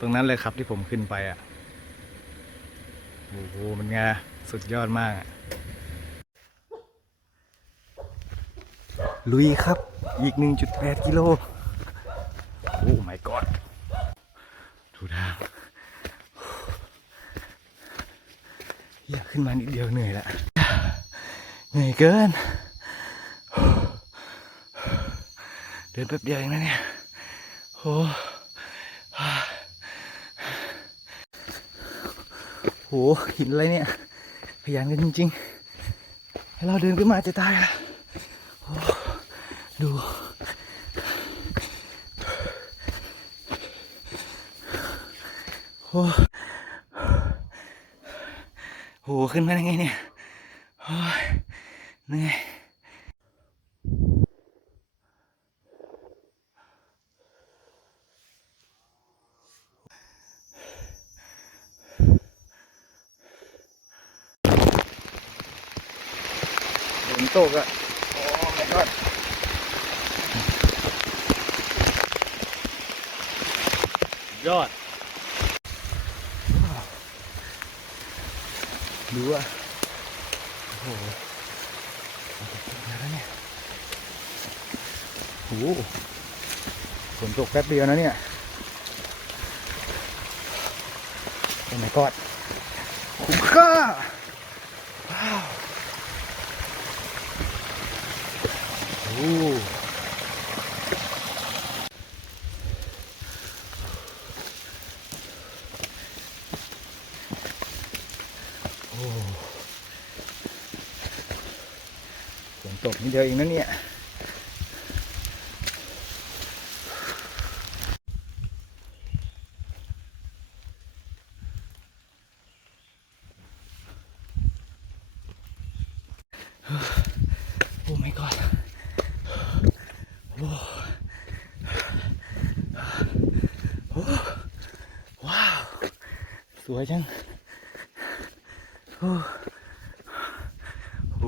ตรงนั้นเลยครับที่ผมขึ้นไปอะโอ้โหมันไงสุดยอดมากอะลุยครับ อีก 1.8 กิโล โอ้ my god ดูทางอยากขึ้นมานิดเดียวเหนื่อยละเหนื่อยเกิน เดินแป๊บเดียวเองนะเนี่ยโอ้ หหินอะไรเนี่ยพยานกันจริงๆ ให้เราเดินขึ้นมาจะตายละโอ้ดู โอ้โห ขึ้นมาได้ไงเนี่ยเหนื่อย ฝนตกอะโอ้ my god ยอด ดูอะโอ้โหแล้วเนี่ยโอ้โหฝนตกแป๊บเดียวนะเนี่ยโอ้ my god คุ้มค่าว้าว โอ้โอ้ ฝนตกนิดเดียวเองนะเนี่ย โอ้ my god โอ้โอ้ ว้าว สวยจัง โอ้โห